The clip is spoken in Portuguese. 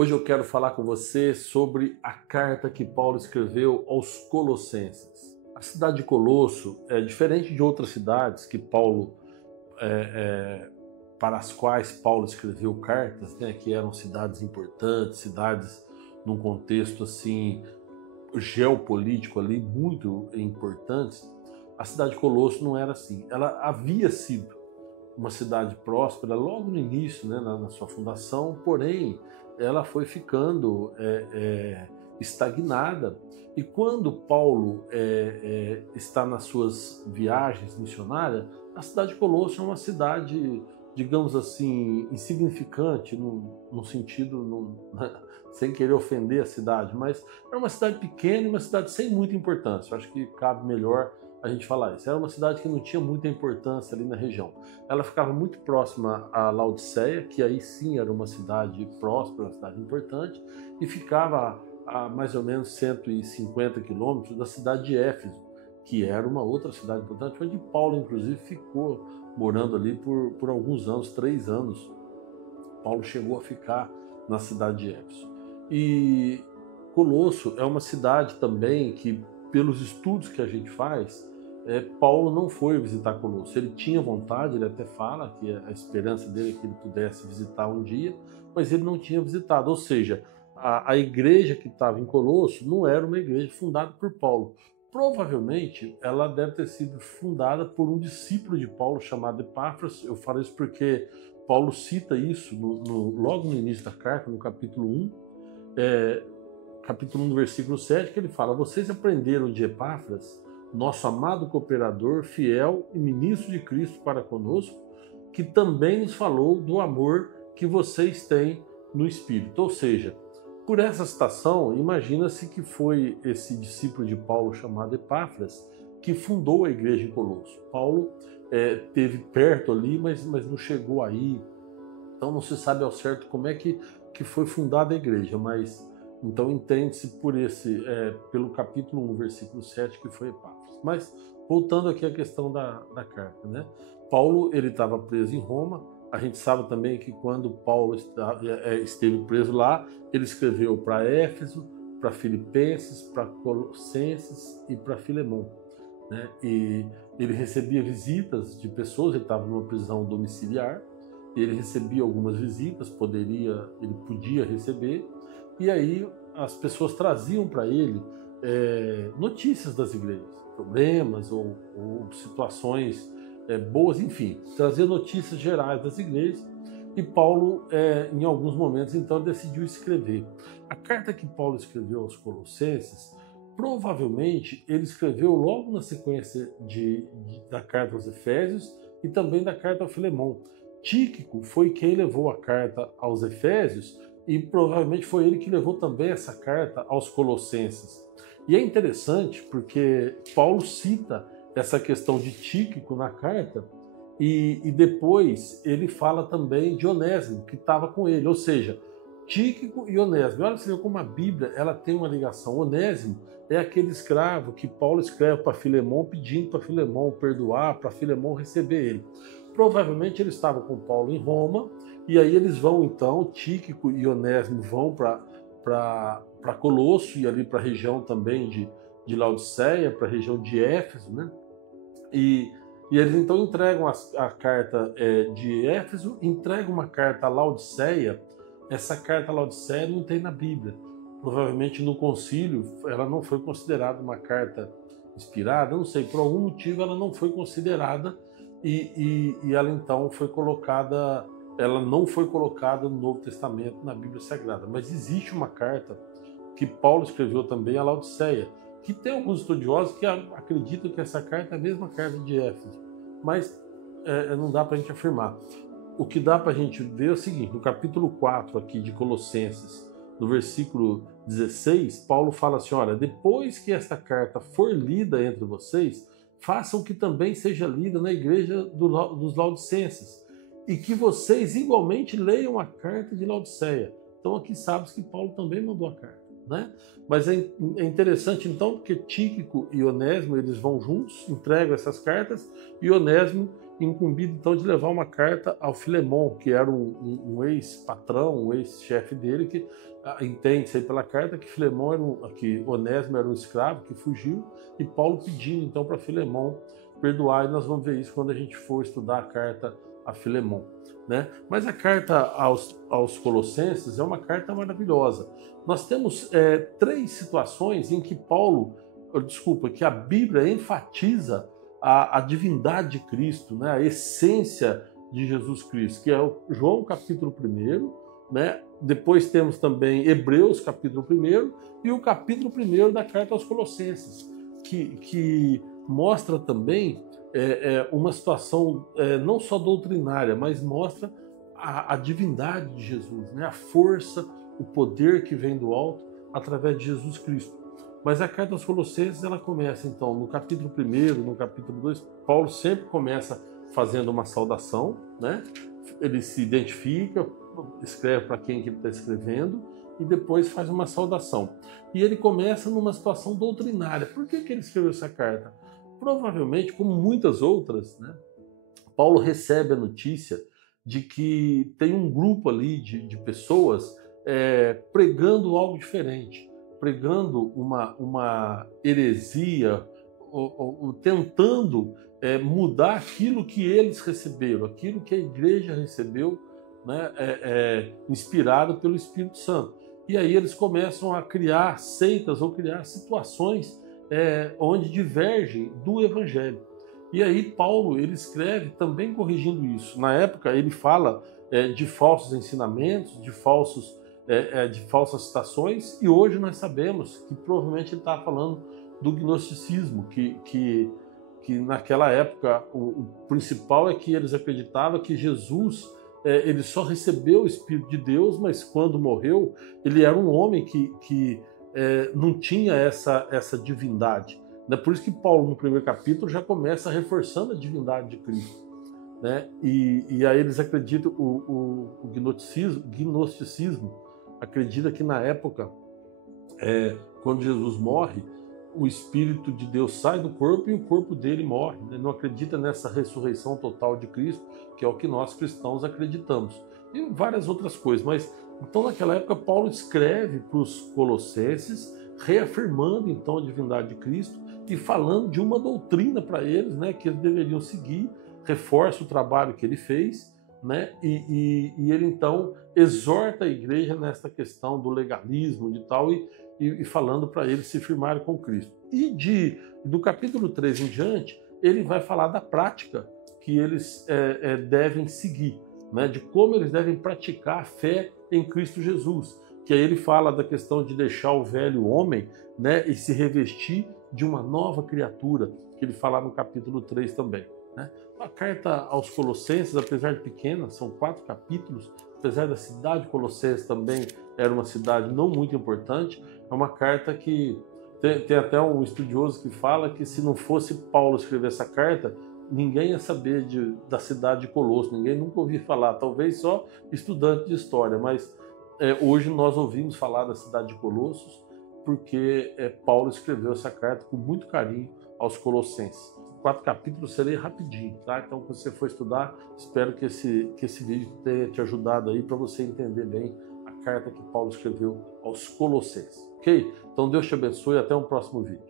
Hoje eu quero falar com você sobre a carta que Paulo escreveu aos Colossenses. A cidade de Colosso é diferente de outras cidades que para as quais Paulo escreveu cartas, né, que eram cidades importantes, cidades num contexto assim geopolítico ali muito importantes. A cidade de Colosso não era assim. Ela havia sido uma cidade próspera logo no início, né, na sua fundação, porém ela foi ficando estagnada. E quando Paulo está nas suas viagens missionárias, a cidade de Colosso é uma cidade, digamos assim, insignificante, no sentido, sem querer ofender a cidade, mas é uma cidade pequena e uma cidade sem muita importância. Eu acho que cabe melhor a gente falar isso. Era uma cidade que não tinha muita importância ali na região. Ela ficava muito próxima a Laodiceia, que aí sim era uma cidade próspera, uma cidade importante, e ficava a mais ou menos 150 quilômetros da cidade de Éfeso, que era uma outra cidade importante, onde Paulo, inclusive, ficou morando ali por alguns anos, 3 anos. Paulo chegou a ficar na cidade de Éfeso. E Colosso é uma cidade também que, pelos estudos que a gente faz, Paulo não foi visitar Colosso. Ele tinha vontade, ele até fala que a esperança dele é que ele pudesse visitar um dia, mas ele não tinha visitado. Ou seja, a igreja que estava em Colosso não era uma igreja fundada por Paulo. Provavelmente ela deve ter sido fundada por um discípulo de Paulo chamado Epáfras. Eu falo isso porque Paulo cita isso logo no início da carta, no capítulo 1, capítulo 1, versículo 7, que ele fala: vocês aprenderam de Epáfras, nosso amado cooperador, fiel e ministro de Cristo para conosco, que também nos falou do amor que vocês têm no Espírito. Ou seja, por essa citação, imagina-se que foi esse discípulo de Paulo chamado Epáfras que fundou a igreja em Colosso. Paulo esteve perto ali, mas não chegou aí. Então não se sabe ao certo como é que foi fundada a igreja, mas então entende-se pelo capítulo 1, versículo 7, que foi Epáfras. Mas voltando aqui à questão da carta, né? Paulo ele estava preso em Roma. A gente sabe também que quando Paulo esteve preso lá, ele escreveu para Éfeso, para Filipenses, para Colossenses e para Filemon, né? E ele recebia visitas de pessoas. Ele estava numa prisão domiciliar, e ele recebia algumas visitas, ele podia receber, e aí as pessoas traziam para ele notícias das igrejas, problemas ou situações boas, enfim, trazia notícias gerais das igrejas. E Paulo, em alguns momentos, então, decidiu escrever. A carta que Paulo escreveu aos Colossenses, provavelmente ele escreveu logo na sequência da carta aos Efésios e também da carta ao Filemon. Tíquico foi quem levou a carta aos Efésios e provavelmente foi ele que levou também essa carta aos Colossenses. E é interessante porque Paulo cita essa questão de Tíquico na carta e depois ele fala também de Onésimo, que estava com ele, ou seja, Tíquico e Onésimo. Olha você vê como a Bíblia ela tem uma ligação. Onésimo é aquele escravo que Paulo escreve para Filemon, pedindo para Filemon perdoar, para Filemon receber ele. Provavelmente ele estava com Paulo em Roma, e aí eles vão então, Tíquico e Onésimo vão para Colosso e ali para a região também de Laodiceia, para a região de Éfeso, né? E eles então entregam a carta de Éfeso, entregam uma carta a Laodiceia. Essa carta a Laodiceia não tem na Bíblia. Provavelmente no concílio ela não foi considerada uma carta inspirada, não sei, por algum motivo ela não foi considerada e ela então foi colocada, ela não foi colocada no Novo Testamento, na Bíblia Sagrada. Mas existe uma carta que Paulo escreveu também a Laodiceia, que tem alguns estudiosos que acreditam que essa carta é a mesma carta de Éfeso, mas não dá para a gente afirmar. O que dá para a gente ver é o seguinte: no capítulo 4 aqui de Colossenses, no versículo 16, Paulo fala assim: olha, depois que esta carta for lida entre vocês, façam que também seja lida na igreja dos Laodicenses, e que vocês igualmente leiam a carta de Laodiceia. Então aqui sabe que Paulo também mandou a carta, né? Mas é interessante então porque Tíquico e Onésimo eles vão juntos, entregam essas cartas, e Onésimo incumbido então de levar uma carta ao Filemon, que era um ex-patrão, um ex-chefe dele, que entende-se aí pela carta que Filemon que Onésimo era um escravo que fugiu, e Paulo pedindo então para Filemon perdoar, e nós vamos ver isso quando a gente for estudar a carta a Filemon, né? Mas a carta aos Colossenses é uma carta maravilhosa. Nós temos três situações em que que a Bíblia enfatiza a divindade de Cristo, né? A essência de Jesus Cristo, que é o João capítulo 1, né? Depois temos também Hebreus capítulo 1 e o capítulo 1 da carta aos Colossenses, que mostra também uma situação não só doutrinária, mas mostra a divindade de Jesus, né? A força, o poder que vem do alto através de Jesus Cristo. Mas a carta aos Colossenses, ela começa então no capítulo 1, no capítulo 2, Paulo sempre começa fazendo uma saudação, né? Ele se identifica, escreve para quem que ele está escrevendo e depois faz uma saudação. E ele começa numa situação doutrinária. Por que ele escreveu essa carta? Provavelmente, como muitas outras, né? Paulo recebe a notícia de que tem um grupo ali de pessoas pregando algo diferente, pregando uma heresia, ou tentando mudar aquilo que eles receberam, aquilo que a igreja recebeu, né, inspirado pelo Espírito Santo. E aí eles começam a criar seitas ou criar situações onde divergem do Evangelho. E aí Paulo ele escreve também corrigindo isso. Na época ele fala de falsos ensinamentos, de falsas citações, e hoje nós sabemos que provavelmente ele está falando do gnosticismo, que naquela época o principal é que eles acreditavam que Jesus ele só recebeu o Espírito de Deus, mas quando morreu ele era um homem que não tinha essa divindade. Por isso que Paulo, no primeiro capítulo, já começa reforçando a divindade de Cristo, né? E aí eles acreditam, o gnosticismo acredita que na época, quando Jesus morre, o Espírito de Deus sai do corpo e o corpo dele morre, né? Não acredita nessa ressurreição total de Cristo, que é o que nós cristãos acreditamos. E várias outras coisas. Mas, então, naquela época, Paulo escreve para os Colossenses, reafirmando, então, a divindade de Cristo e falando de uma doutrina para eles, né, que eles deveriam seguir, reforça o trabalho que ele fez, né, e ele, então, exorta a igreja nesta questão do legalismo e tal, e falando para eles se firmarem com Cristo. E do capítulo 3 em diante, ele vai falar da prática que eles devem seguir, né, de como eles devem praticar a fé em Cristo Jesus. Que aí ele fala da questão de deixar o velho homem, né, e se revestir de uma nova criatura, que ele fala no capítulo 3 também, né? A carta aos Colossenses, apesar de pequena, são 4 capítulos, apesar da cidade de Colossenses também era uma cidade não muito importante, é uma carta que tem até um estudioso que fala que se não fosse Paulo escrever essa carta, ninguém ia saber da cidade de Colosso, ninguém nunca ouviu falar, talvez só estudante de história, mas hoje nós ouvimos falar da cidade de Colossos porque Paulo escreveu essa carta com muito carinho aos Colossenses. 4 capítulos, serei rapidinho, tá? Então, quando você for estudar, espero que esse vídeo tenha te ajudado aí para você entender bem a carta que Paulo escreveu aos Colossenses, ok? Então, Deus te abençoe e até um próximo vídeo.